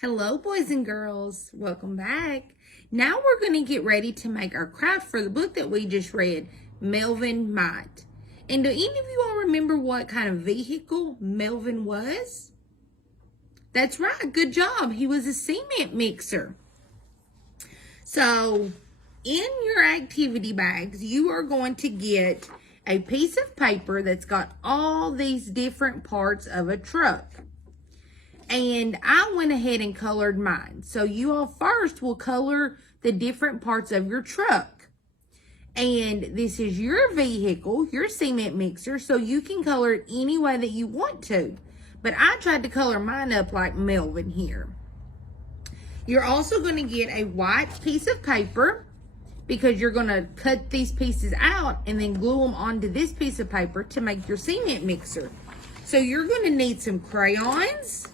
Hello, boys and girls. Welcome back. Now we're going to get ready to make our craft for the book that we just read, Melvin Might. And do any of you all remember what kind of vehicle Melvin was? That's right. Good job. He was a cement mixer. So, in your activity bags, you are going to get a piece of paper that's got all these different parts of a truck. And I went ahead and colored mine. So you all first will color the different parts of your truck. And this is your vehicle, your cement mixer, so you can color it any way that you want to. But I tried to color mine up like Melvin here. You're also going to get a white piece of paper because you're going to cut these pieces out and then glue them onto this piece of paper to make your cement mixer. So you're going to need some crayons.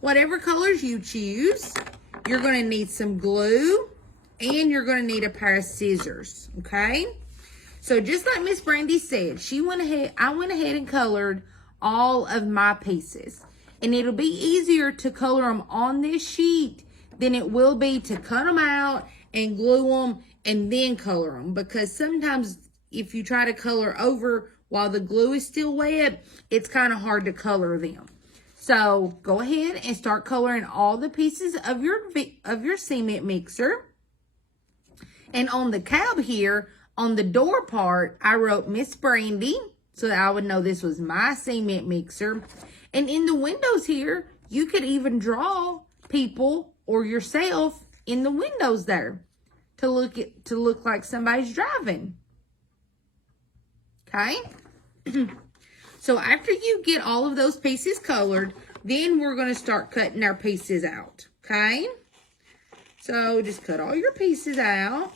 Whatever colors you choose, you're going to need some glue, and you're going to need a pair of scissors, okay? So just like Miss Brandi said, I went ahead and colored all of my pieces. And it'll be easier to color them on this sheet than it will be to cut them out and glue them and then color them. Because sometimes if you try to color over while the glue is still wet, it's kind of hard to color them. So go ahead and start coloring all the pieces of your cement mixer. And on the cab here, on the door part, I wrote Miss Brandi so that I would know this was my cement mixer. And in the windows here, you could even draw people or yourself in the windows there to look like somebody's driving. Okay? So after you get all of those pieces colored, then we're going to start cutting our pieces out, okay? So just cut all your pieces out.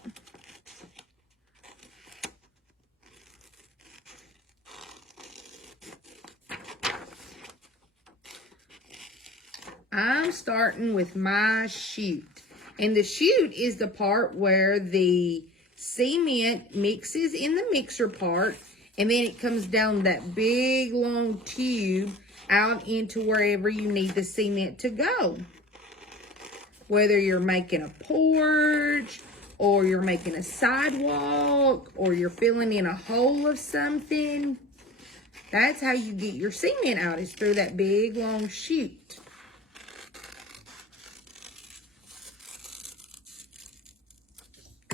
I'm starting with my chute. And the chute is the part where the cement mixes in the mixer part. And then it comes down that big long tube out into wherever you need the cement to go. Whether you're making a porch, or you're making a sidewalk, or you're filling in a hole of something. That's how you get your cement out, is through that big long chute.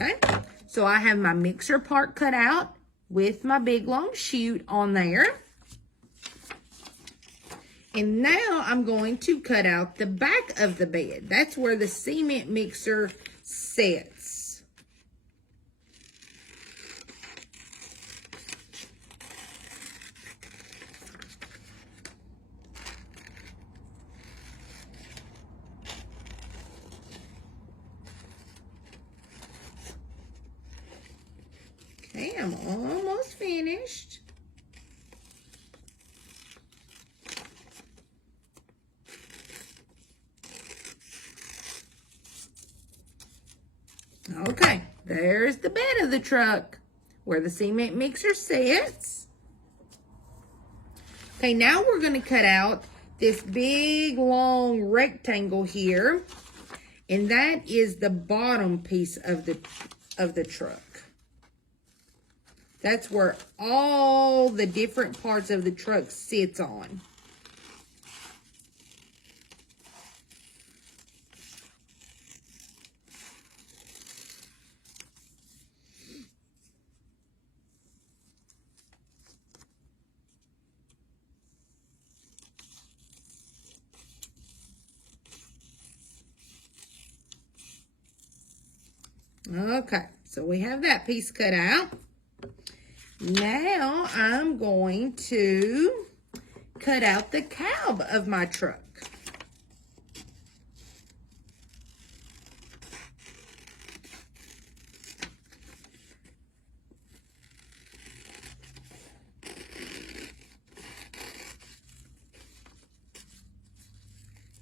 Okay, so I have my mixer part cut out with my big long chute on there. And now I'm going to cut out the back of the bed. That's where the cement mixer sits. Okay, I'm almost finished. Okay, there's the bed of the truck where the cement mixer sits. Okay, now we're going to cut out this big long rectangle here, and that is the bottom piece of the truck. That's where all the different parts of the truck sits on. Okay, so we have that piece cut out. Now I'm going to cut out the cab of my truck.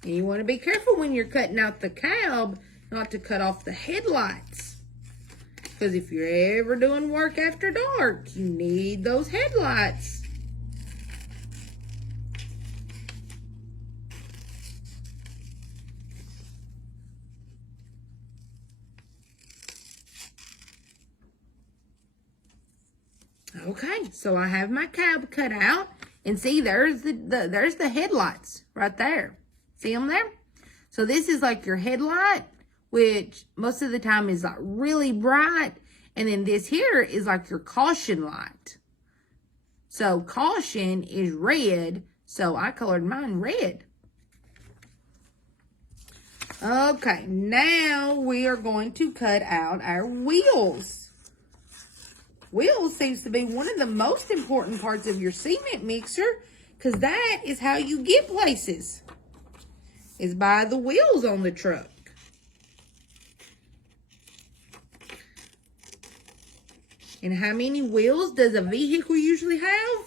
And you want to be careful when you're cutting out the cab not to cut off the headlights. Because if you're ever doing work after dark, you need those headlights. Okay, so I have my cab cut out. And see, there's the headlights right there. See them there? So this is like your headlight, which most of the time is like really bright. And then this here is like your caution light. So caution is red, so I colored mine red. Okay, now we are going to cut out our wheels. Wheels seems to be one of the most important parts of your cement mixer, because that is how you get places, is by the wheels on the truck. And how many wheels does a vehicle usually have?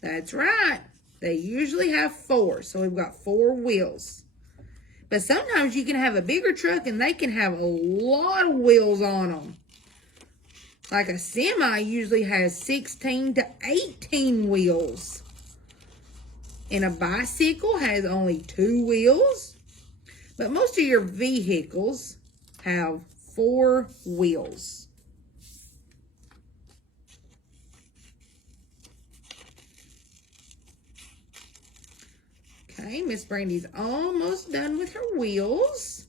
That's right. They usually have 4. So we've got 4 wheels. But sometimes you can have a bigger truck and they can have a lot of wheels on them. Like a semi usually has 16 to 18 wheels. And a bicycle has only 2 wheels. But most of your vehicles have 4 wheels. Okay, Miss Brandi's almost done with her wheels.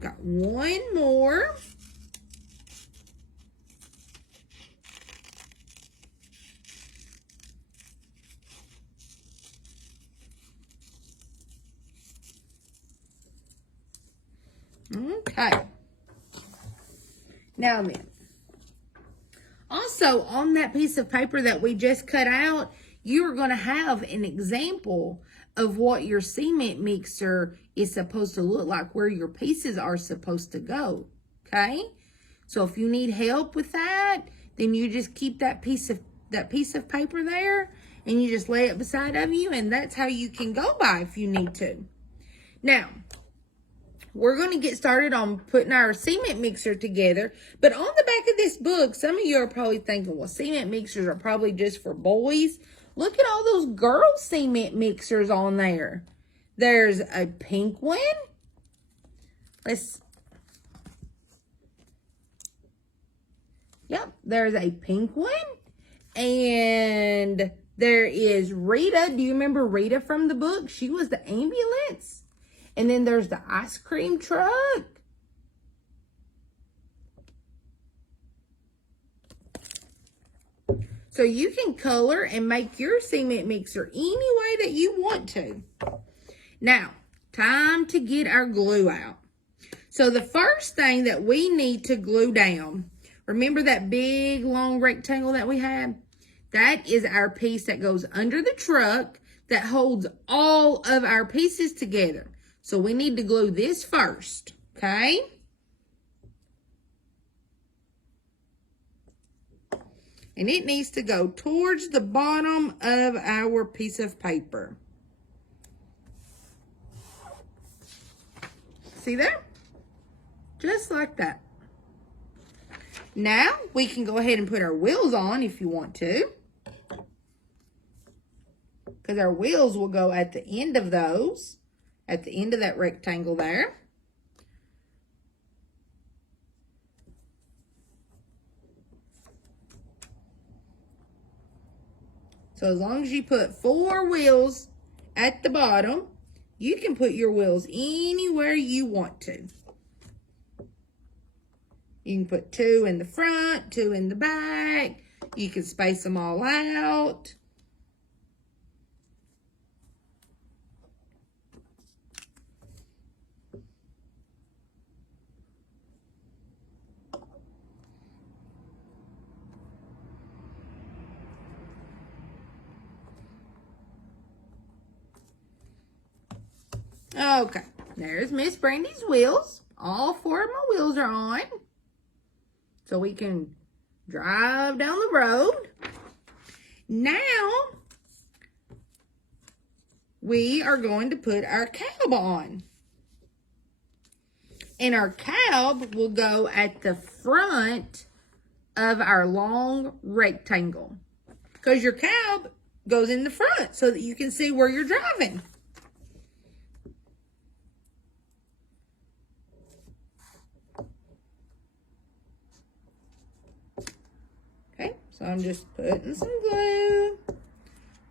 Got one more. Okay. Now then. Also, on that piece of paper that we just cut out, you are going to have an example of what your cement mixer is supposed to look like, where your pieces are supposed to go, okay? So if you need help with that, then you just keep that piece of paper there, and you just lay it beside of you, and that's how you can go by if you need to. Now, we're going to get started on putting our cement mixer together. But on the back of this book, some of you are probably thinking, well, cement mixers are probably just for boys. Look at all those girl cement mixers on there. There's a pink one. Yep, there's a pink one. And there is Rita. Do you remember Rita from the book? She was the ambulance. And then there's the ice cream truck. So you can color and make your cement mixer any way that you want to. Now, time to get our glue out. So the first thing that we need to glue down, remember that big long rectangle that we had? That is our piece that goes under the truck that holds all of our pieces together. So we need to glue this first, okay? And it needs to go towards the bottom of our piece of paper. See there? Just like that. Now, we can go ahead and put our wheels on if you want to. Because our wheels will go at the end of those. At the end of that rectangle there. So as long as you put 4 wheels at the bottom, you can put your wheels anywhere you want to. You can put 2 in the front, 2 in the back. You can space them all out. Okay, there's Miss Brandi's wheels. All 4 of my wheels are on. So we can drive down the road. Now, we are going to put our cab on. And our cab will go at the front of our long rectangle. Because your cab goes in the front so that you can see where you're driving. So I'm just putting some glue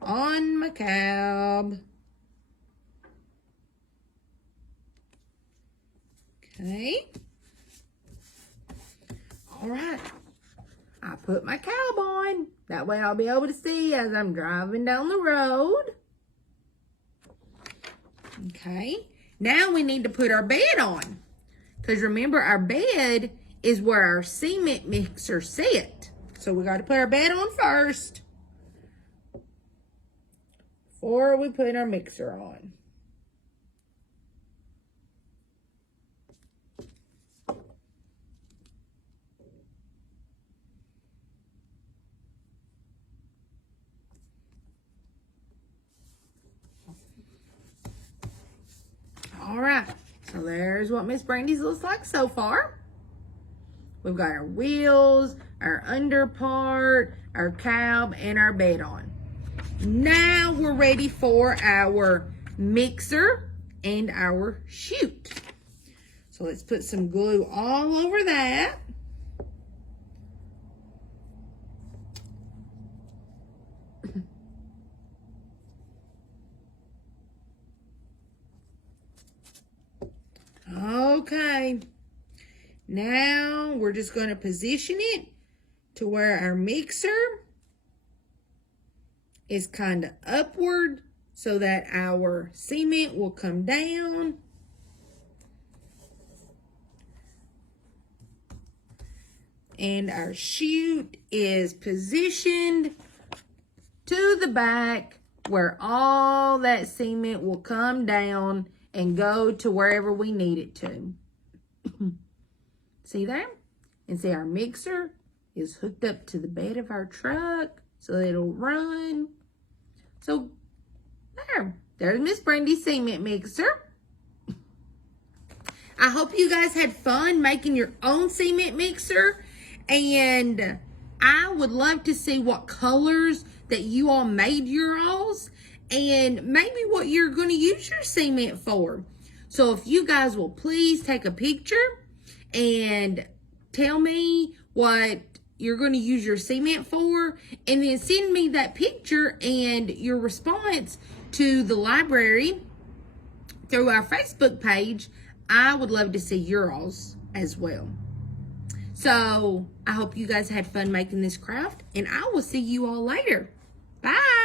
on my cab. Okay. All right. I put my cab on. That way I'll be able to see as I'm driving down the road. Okay. Now we need to put our bed on. Because remember, our bed is where our cement mixer sit. So we got to put our bed on first before we put our mixer on. All right, so there's what Miss Brandi's looks like so far. We've got our wheels, our under part, our cab, and our bed on. Now we're ready for our mixer and our chute. So let's put some glue all over that. Okay, now we're just going to position it to where our mixer is kind of upward so that our cement will come down. And our chute is positioned to the back where all that cement will come down and go to wherever we need it to. See that? And see, our mixer is hooked up to the bed of our truck so it'll run. So there's Miss Brandi's cement mixer. I hope you guys had fun making your own cement mixer, and I would love to see what colors that you all made your alls, and maybe what you're going to use your cement for. So if you guys will please take a picture and tell me what you're going to use your cement for, and then send me that picture and your response to the library through our Facebook page. I would love to see your alls as well. So I hope you guys had fun making this craft, and I will see you all later. Bye.